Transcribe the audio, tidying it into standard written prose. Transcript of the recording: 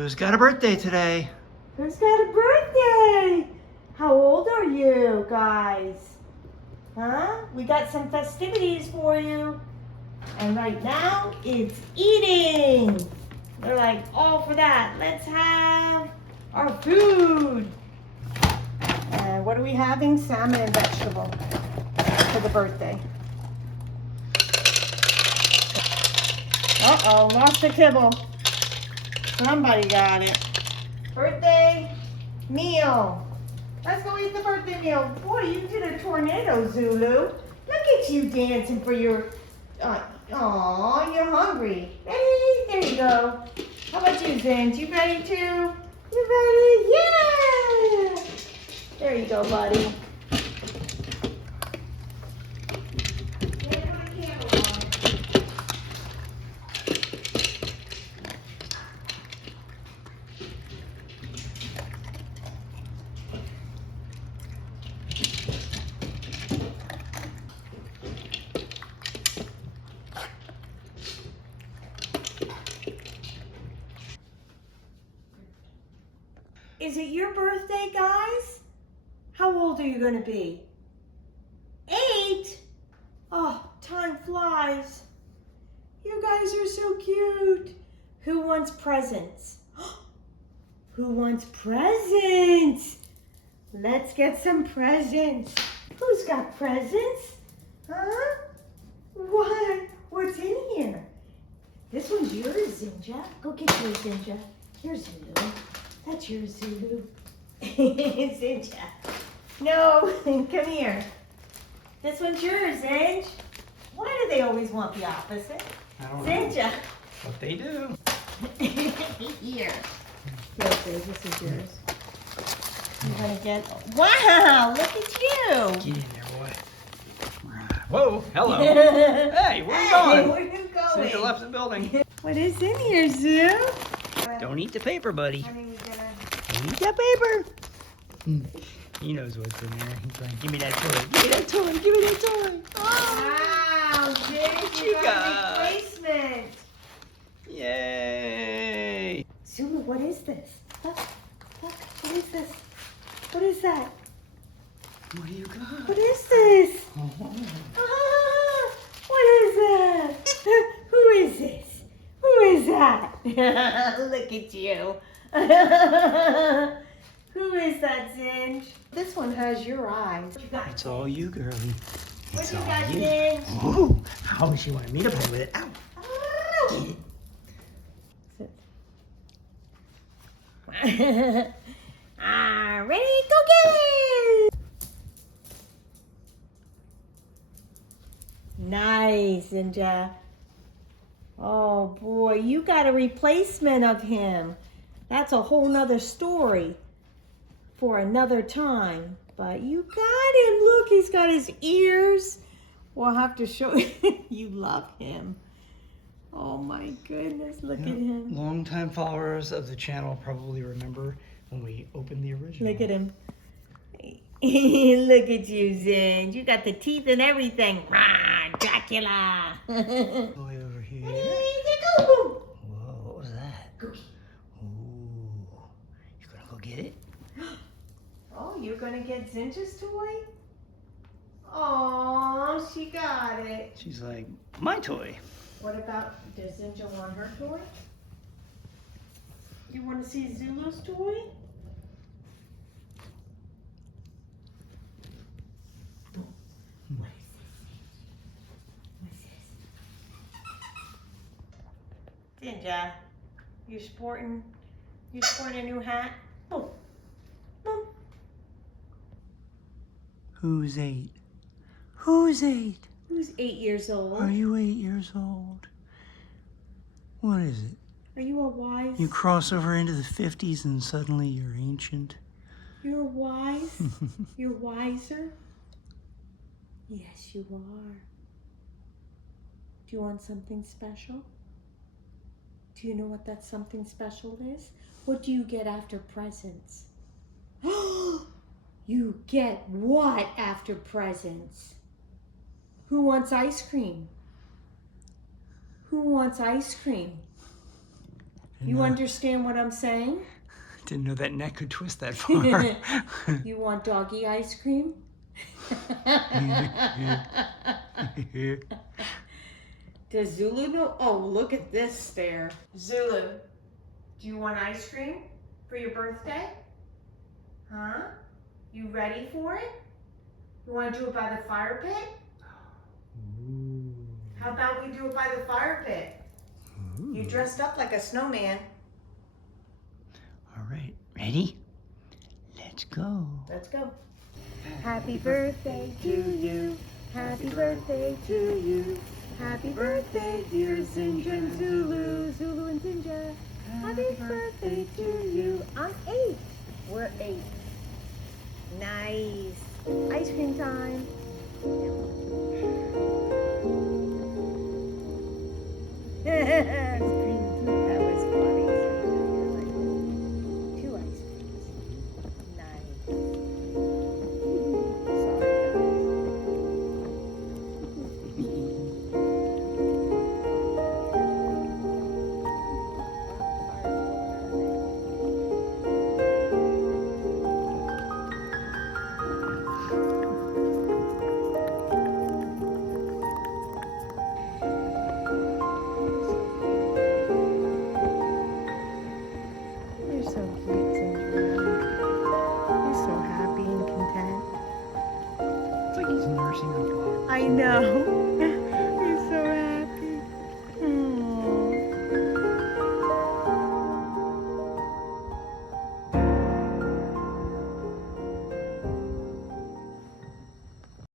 Who's got a birthday today? Who's got a birthday? How old are you guys? Huh? We got some festivities for you. And right now, it's eating. They're like, all for that. Let's have our food. And what are we having? Salmon and vegetable for the birthday. Uh-oh, lost the kibble. Somebody got it. Birthday meal. Let's go eat the birthday meal. Boy, you did a tornado, Zulu. Look at you dancing for your... Aw, you're hungry. Hey, there you go. How about you, Zinj? You ready too? You ready? Yeah! There you go, buddy. Is it your birthday, guys? How old are you going to be? 8? Oh, time flies. You guys are so cute. Who wants presents? Who wants presents? Let's get some presents. Who's got presents? Huh? What? What's in here? This one's yours, Zinja. Go get yours, Zinja. Here's Zulu. That's yours, Zulu. Zinja. No, come here. This one's yours, Zinj. Why do they always want the opposite? I don't Zinja. know what they do. Here. Here, Zinj, this is yours. You're gonna get... Wow, look at you. Get in there, boy. Whoa, hello. Hey, where are you going? Where are you going? Zinja left the building. What is in here, Zoo? Don't eat the paper, buddy. Honey, we're gonna... Don't eat that paper. He knows what's in there. He's like, give me that toy. Give me that toy. Give me that toy. Wow, Zinj, you got a replacement. Yay. Zulu, what is this? Look, look, what is this? What is that? What do you got? What is this? Oh. Ah, what is that? Who is this? Who is that? Look at you. Who is that, Zinj? This one has your eyes. What you got? It's all you, girlie. What It's you all got, you. Zinj? Oh, how she wanted me to play with it. Ow. Oh. Get it. Ready? Go get it! Nice, Zinja. Oh boy, you got a replacement of him. That's a whole nother story for another time. But you got him. Look, he's got his ears. We'll have to show you. You love him. Oh my goodness, look at him. Long-time followers of the channel probably remember when we opened the original. Look at him. Look at you, Zinj. You got the teeth and everything. Rah, Dracula. Boy over here. Whoa, Whoa, what was that? Cookie. Ooh, you gonna go get it? Oh, you're gonna get Zinja's toy? Oh, she got it. She's like, my toy. What about, does Zinja want her toy? You want to see Zulu's toy? What is this? Zinja, you sporting a new hat? Oh. Boom. Who's 8? Who's 8? Who's 8 years old? Are you 8 years old? What is it? Are you a wise? You cross over into the 50s and suddenly you're ancient. You're wise? You're wiser? Yes, you are. Do you want something special? Do you know what that something special is? What do you get after presents? You get what after presents? Who wants ice cream? Who wants ice cream? You understand what I'm saying? Didn't know that neck could twist that far. You want doggy ice cream? Does Zulu know? Oh, look at this stare. Zulu, do you want ice cream for your birthday? Huh? You ready for it? You want to do it by the fire pit? Ooh. How about we do it by the fire pit? Ooh. You dressed up like a snowman. All right, ready? Let's go. Let's go. Happy birthday to you. Happy birthday to you. Happy birthday, dear Zinga and Zulu. Zulu and Zinga. Happy birthday to you. I'm 8. We're 8. Nice. Ice cream time. That was funny. 2 ice creams. Nice. Sorry, You're so cute, Cinderella. You're so happy and content. It's like he's nursing a bottle. I know.